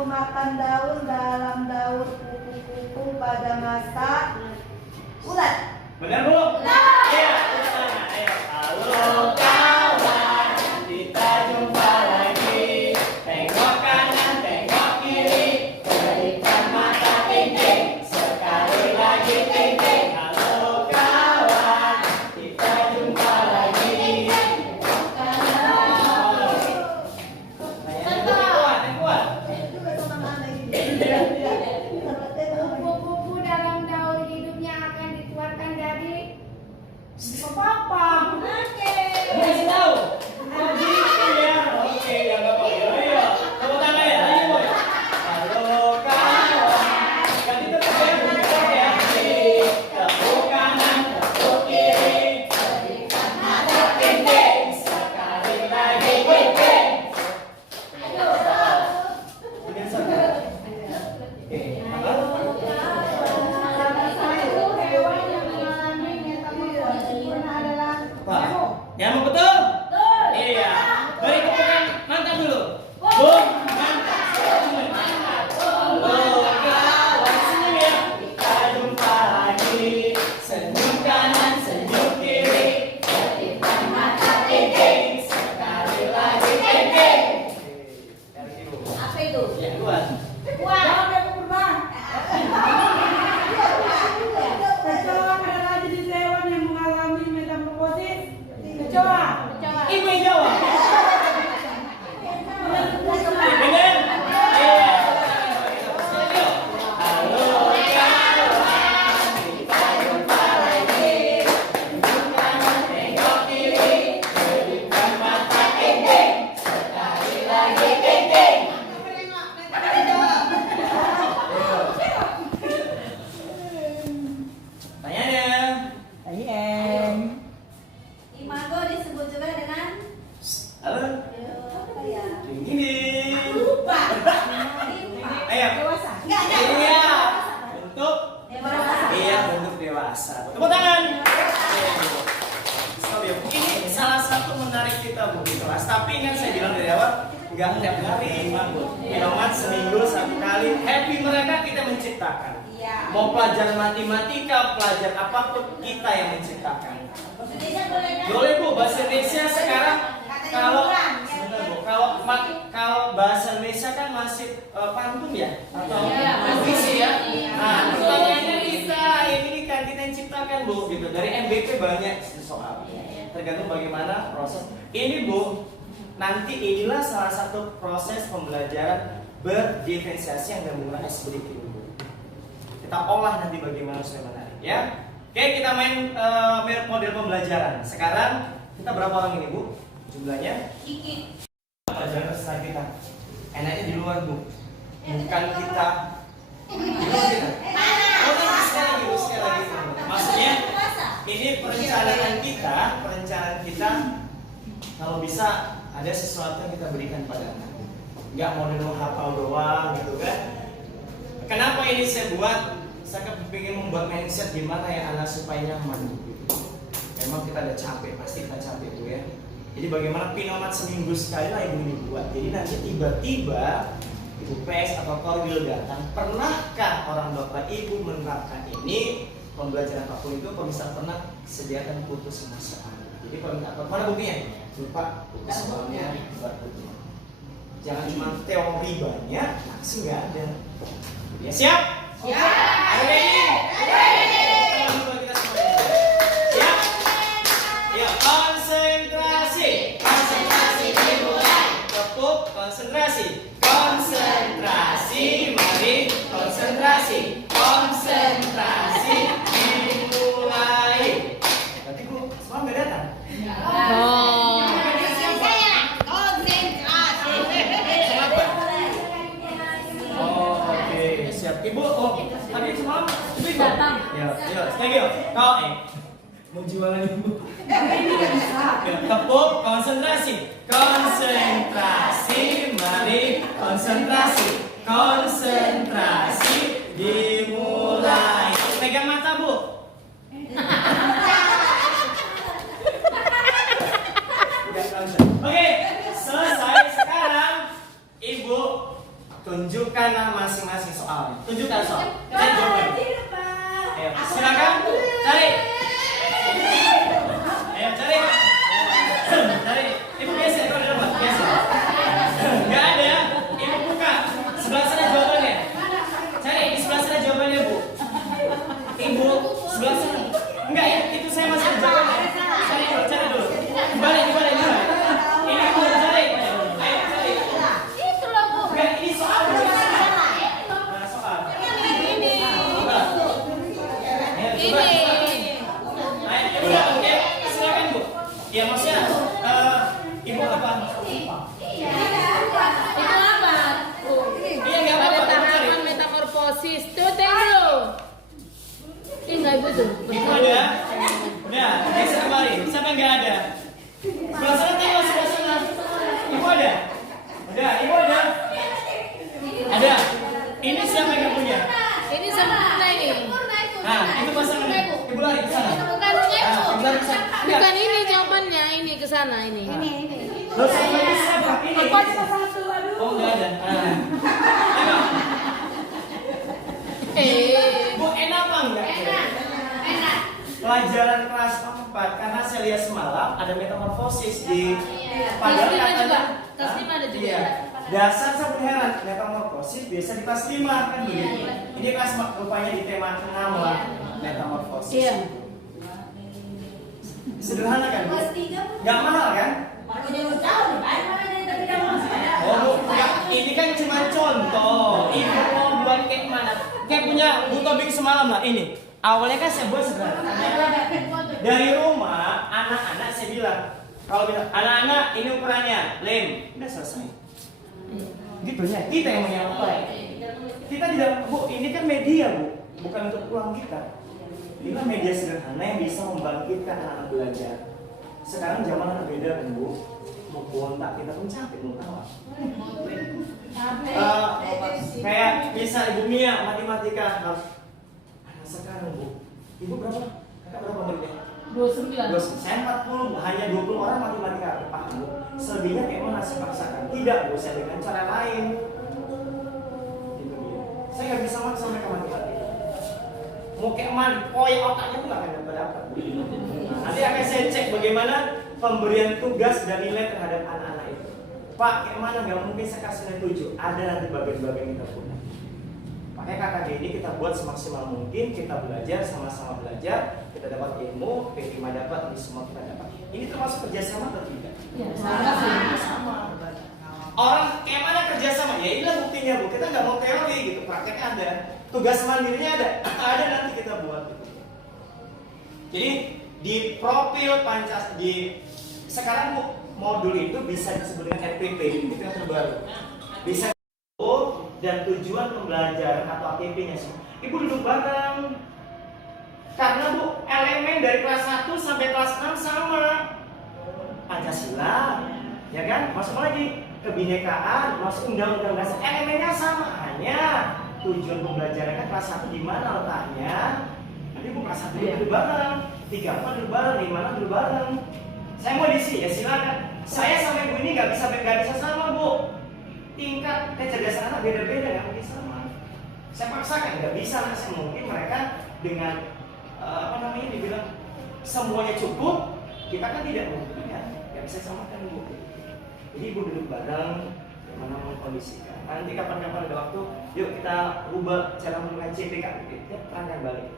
pemakan daun dalam daur kupu-kupu pada masa ulat. Benar, Bu? Iya. Ayo, halo kawan, kita jumpa lagi. Tengok kanan, tengok kiri, berikan mata ting-ting, sekali lagi ting-ting. Halo kawan, kita jumpa lagi. Tengok kanan. Yang kuat. Kupu-kupu dalam daur hidupnya akan dikeluarkan dari papa. Kasih tahu. Oh, gitu ya. Oke, ya nggak apa-apa. Ayo, tepuk tangan ya. Ayo, boy. Halo kawan. Ganti tepuk ya. Tepuk ya. Tepuk kanan, tepuk kiri. Berikan mata ting-ting, sekali lagi ting-ting. Bikin seru. Oke. Hewan yang mengalami metamorfosis sempurna adalah Apa? Nyamuk betul? Iya. Beri tepukan mantap dulu. Bum, mantap. Mantap. Halo kawan, senyum ya. Kita jumpa lagi. Senyum kanan, senyum kiri. Berikan mata ting-ting, sekali lagi ting-ting. Dari ibu. apa itu? Yang kuat. Kecoa adalah jenis hewan yang mengalami metamorfosis. Kecoa. Ibu yang jawab. Benar? Iya. Halo kawan, kita jumpa lagi. Tengok kanan, tengok kiri, berikan mata ting-ting, sekali lagi ting-ting. Tanyanya. Imago disebut juga dengan Halo. apa ya? Ding-ding. Lupa. Ayo. Dewasa. Enggak. Iya. Bentuk. Dewasa. Iya, bentuk dewasa. Tepuk tangan. So, ya, ini salah satu menarik kita Bu di kelas. Tapi ingat saya bilang dari awal, nggak tiap hari, minuman seminggu satu kali. Happy mereka kita menciptakan. Iya. Mau pelajaran matematika, pelajaran apapun kita yang menciptakan. Indonesia boleh kan? Boleh Bu, bahasa Indonesia sekarang kalau sebentar Bu, kalau bahasa Indonesia kan masih pantun ya atau puisi ya. Nah, pertanyaannya kita ini kan kita yang ciptakan Bu gitu. Dari MBP banyak soal. Tergantung bagaimana proses. Ini Bu, nanti inilah salah satu proses pembelajaran berdiferensiasi yang dimulai sedikit dulu. Kita olah nanti bagaimana supaya menarik ya. Oke, kita main model pembelajaran. Sekarang kita berapa orang ini Bu? Jumlahnya? Pelajaran setelah kita. Enaknya di luar Bu. Bukan kita. Di luar kita. Oh, nanti sekali lagi. Maksudnya ini perencanaan kita kalau bisa ada sesuatu yang kita berikan pada anak. Nggak model hafal doang gitu kan. Kenapa ini saya buat? Saya ingin membuat mindset gimana ya anak supaya nyaman gitu. Memang kita udah capek, pasti kita capek tuh ya. Jadi bagaimana pinomat seminggu sekali lah ibu dibuat. Jadi nanti tiba-tiba ibu PS atau Korwil datang, pernahkah orang bapak ibu menerapkan ini? Pembelajaran apapun itu, kalau misalnya pernah sediakan putus sama soal. Jadi kalau minta apa, mana buktinya? Lupa buku soalnya buat buku. Jangan cuma teori banyak, aksi nggak ada. Ya siap? Ya. Are you ready? Siap? Ya, konsentrasi. Konsentrasi dimulai. Tepuk, konsentrasi. Konsentrasi, mari konsentrasi. Konsentrasi dimulai. Berarti Bu, semua nggak datang? Siap. Ibu, tadi semalam ibu ikut? Ya, sekali lagi. Kau mau jualan ibu? Ya, tepuk, konsentrasi. Konsentrasi, mari konsentrasi. Konsentrasi dimulai. Pegang mata Bu. Oke, selesai. Sekarang Ibu tunjukkanlah masing-masing soalnya. Tunjukkan soal. Cari jawaban. Ayo, silakan cari. Ayo cari. Cari. Ibu biasa kalau di rumah biasa. Nggak ada. Ibu buka. Sebelah sana jawabannya. Cari di sebelah sana jawabannya, Bu. Ibu sebelah sana. Enggak ya, itu saya masih ada jawabannya. Cari dulu. Balik. Ini Bu cari. Ayo cari. Itu loh Bu. Enggak, ini soal. Nah, soal. Ini. Coba. Ayo, coba. Ayo, Ibu datang. Oke, silakan Bu. Ya maksudnya, Ibu apa? Itu apa? Iya nggak Pada apa-apa. tahapan metamorfosis. Tuh dulu. Tinggal itu tuh. Ibu ada? Udah, geser kembali. Siapa yang nggak ada? Sebelah sana tengok, sebelah sana. Ibu ada? Udah, Ibu ada? Ada. Ini siapa yang nggak punya? Ini sempurna ini. Nah, itu pasangan. Ibu lari ke sana. Bukan Ibu lari ke sana. Bukan ini jawabannya, ini ke sana ini. Loh, sebenarnya siapa? Ini. Kok cuma satu, aduh. Oh, nggak ada. Nah. Bu, enak apa enggak? Enak. Pelajaran kelas 4 karena saya lihat semalam ada metamorfosis di padahal Kelas 5 juga. katanya Kelas 5 ada juga. Iya. Dasar sampai heran metamorfosis biasa di kelas 5 kan begitu. Ini kelas rupanya di tema 6 lah metamorfosis. Iya. Sederhana kan? Bu? Kelas 3 Nggak mahal kan? Baru jauh tahu nih, Pak. Tapi kamu masih ada. Oh, Bu, enggak, ini kan cuma contoh. Ibu mau buat kayak mana? Kayak punya Bu Tobing semalam lah ini. Awalnya kan saya buat sederhana. Dari rumah, anak-anak saya bilang, kalau bilang, anak-anak ini ukurannya, lem, udah selesai. Gitu ya, kita yang menyampaikan. Kita tidak, Bu, ini kan media, Bu, bukan untuk uang kita. Ini kan media sederhana yang bisa membangkitkan anak belajar. Sekarang zaman beda kan, Bu. Mau bontak kita pun capek, mau tahu. Kayak misal Ibu Mia matematika harus sekarang, Bu. Ibu berapa? Kakak berapa muridnya? 29. Saya 40, hanya 20 orang matematika paham, Bu. Selebihnya kayak mana saya paksakan? Tidak, Bu, saya dengan cara lain. Itu dia. Saya nggak bisa maksa mereka matematika. Mau kayak mana? Koyak otaknya pun nggak akan dapat. Nanti akan saya cek bagaimana pemberian tugas dan nilai terhadap anak-anak itu. Pak, kayak mana? Nggak mungkin saya kasih nilai 7. Ada nanti bagian-bagian kita punya. Makanya KKJ ini kita buat semaksimal mungkin, kita belajar, sama-sama belajar, kita dapat ilmu, P5 dapat, ini semua kita dapat. Ini termasuk kerjasama atau tidak? Ya, Sama. Orang kayak mana kerjasama? Ya inilah buktinya, Bu. Kita nggak mau teori gitu, prakteknya ada. Tugas mandirinya ada, ada nanti kita buat. Jadi di profil Pancasila di sekarang, Bu, modul itu bisa disebut dengan RPP, itu yang terbaru. Bisa dan tujuan pembelajaran atau AKP-nya sih. Ibu duduk bareng. Karena, Bu, elemen dari kelas 1 sampai kelas 6 sama. Pancasila, ya kan? Masuk lagi kebinekaan, masuk undang-undang dasar, elemennya sama, hanya tujuan pembelajaran kan kelas 1 di mana letaknya. Nanti Bu kelas 1 duduk bareng, 3 4 duduk bareng, 5 duduk bareng. Saya mau diisi, ya silakan. Saya sama Ibu ini nggak bisa sama, Bu. Tingkat kecerdasan anak beda-beda, nggak mungkin sama. Saya paksakan, nggak bisa, saya mungkin mereka dengan dibilang semuanya cukup, kita kan tidak mungkin ya, nggak bisa samakan, Bu. Jadi Ibu duduk bareng, bagaimana mengkondisikan. Nanti kapan-kapan ada waktu, yuk kita ubah cara menggunakan CPK, kita terangkan balik.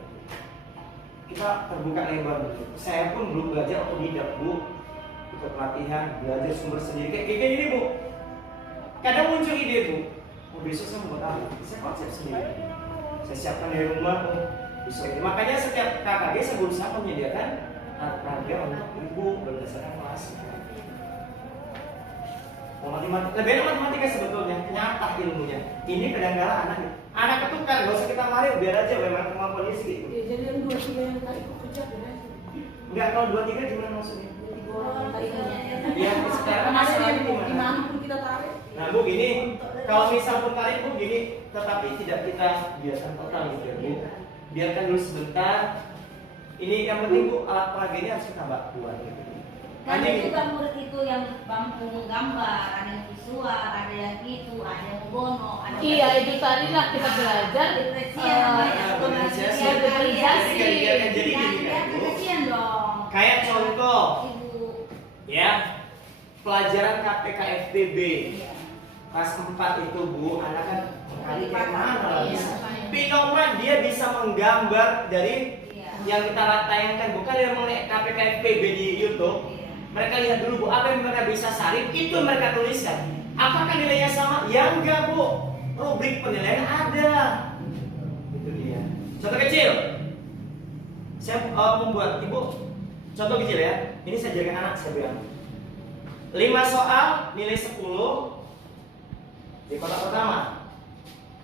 Kita terbuka lebar dulu. Saya pun belum belajar otodidak, Bu. Ikut pelatihan, belajar sumber sendiri, kayak gini, Bu. Kadang muncul ide, Bu. Oh, besok saya mau buat apa? Saya konsep sendiri. Saya siapkan dari rumah, besok ini. Makanya setiap KKG saya berusaha menyediakan harga untuk Ibu berdasarkan kelas. Matematika, lebih enak matematika sebetulnya, nyata ilmunya. Ini kadang-kala anak ketukar, gak usah kita mari, biar aja bagaimana kemampuan dia segitu. Ya, jadi yang 2-3 yang tak ikut kerja ya. Enggak, kalau 2-3 gimana maksudnya? 3 orang tak ikut. Ya, sekarang Ada masalah yang di mana? gimana pun kita tarik. Nah, Bu, gini, kalau misal pun tarik, Bu, gini, tetapi tidak kita biarkan total gitu ya, Bu. Biarkan dulu sebentar. Ini yang penting, Bu, alat peraga ini harus kita buat gitu. Karena juga murid itu yang mampu menggambar, ada yang visual, ada yang itu, ada yang bono, ada Iya, itu tadi lah kita belajar. Diferensiasi. Jadi gini kan, Bu. Kasihan dong. Kayak contoh, Ibu. ya, pelajaran KPK FBB Iya. kelas 4 itu, Bu, anak kan kali kayak mana lah Iya. bisa. Pinoma dia bisa menggambar dari Iya. yang kita tayangkan, bukan yang mengenai KPK FBB di YouTube. Iya. Mereka lihat dulu, Bu, apa yang mereka bisa salin, itu yang mereka tuliskan. Apakah nilainya sama? Ya enggak, Bu. Rubrik penilaian ada. Itu dia. Contoh kecil. Saya membuat, Ibu, contoh kecil ya. Ini saya ajarkan anak saya bilang. 5 soal nilai 10 di kotak pertama.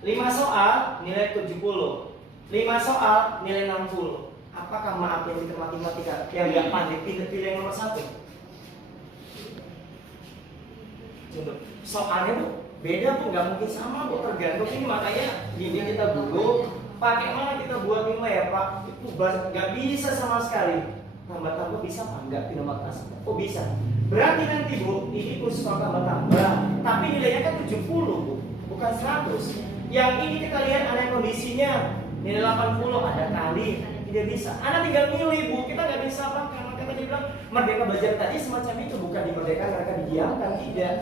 5 soal nilai 70. 5 soal nilai 60. Apakah maaf yang di matematika yang nggak pandai pilih yang nomor 1? Contoh, soalnya Bu, beda Bu, nggak mungkin sama Bu, tergantung ini makanya gini kita dulu pakai mana kita buat nilai ya Pak, itu nggak bisa sama sekali. Tambah-tambah bisa apa? Nggak pinomatas. Oh bisa. Berarti nanti Bu, ini khusus soal tambah-tambah, tapi nilainya kan 70 Bu, bukan 100. Yang ini kita lihat ada kondisinya nilai 80 ada kali, tidak bisa. Anak tinggal milih Bu, kita nggak bisa apa karena kita dibilang merdeka belajar tadi semacam itu, bukan di merdeka mereka didiamkan, tidak.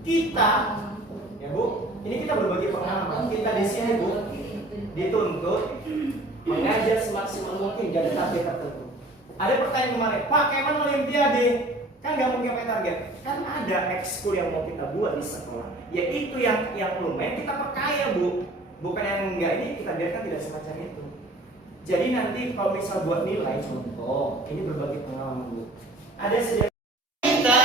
Kita, ya Bu, ini kita berbagi pengalaman. Kita di sini Bu dituntut mengajar semaksimal mungkin dari target tertentu. Ada pertanyaan kemarin, Pak, kayak mana Olimpiade? Kan nggak mungkin pakai target. Kan ada ekskul yang mau kita buat di sekolah. Ya itu yang lumayan kita perkaya Bu. Bukan yang enggak, ini kita biarkan tidak semacam itu. Jadi nanti kalau misal buat nilai contoh, ini berbagi pengalaman Bu. Ada sediak kita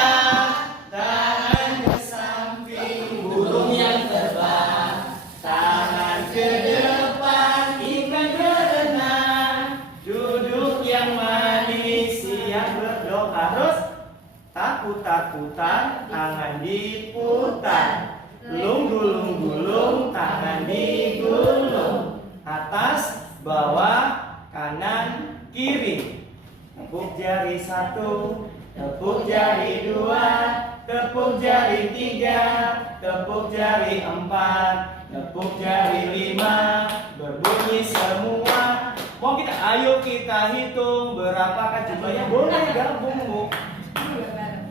tangan ke samping, burung yang terbang, tangan ke depan, ikan berenang, duduk yang manis, siap berdoa. Terus takut-takutan, tangan diputar, gulung-gulung, tangan digulung, atas, bawah, kanan, kiri. Tepuk jari 1, tepuk jari 2, tepuk jari 3, tepuk jari 4, tepuk jari 5, berbunyi semua. Mau kita, ayo kita hitung berapakah jumlahnya, boleh gabung Bu.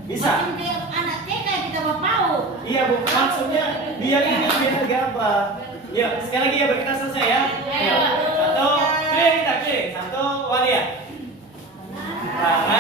Bisa? Makin kayak anak TK kita mau. Iya Bu, maksudnya biar ini biar gambar. Ya, sekali lagi ya, kita selesai ya. Ayo. Satu, klik kita klik. Satu, walia. Tangan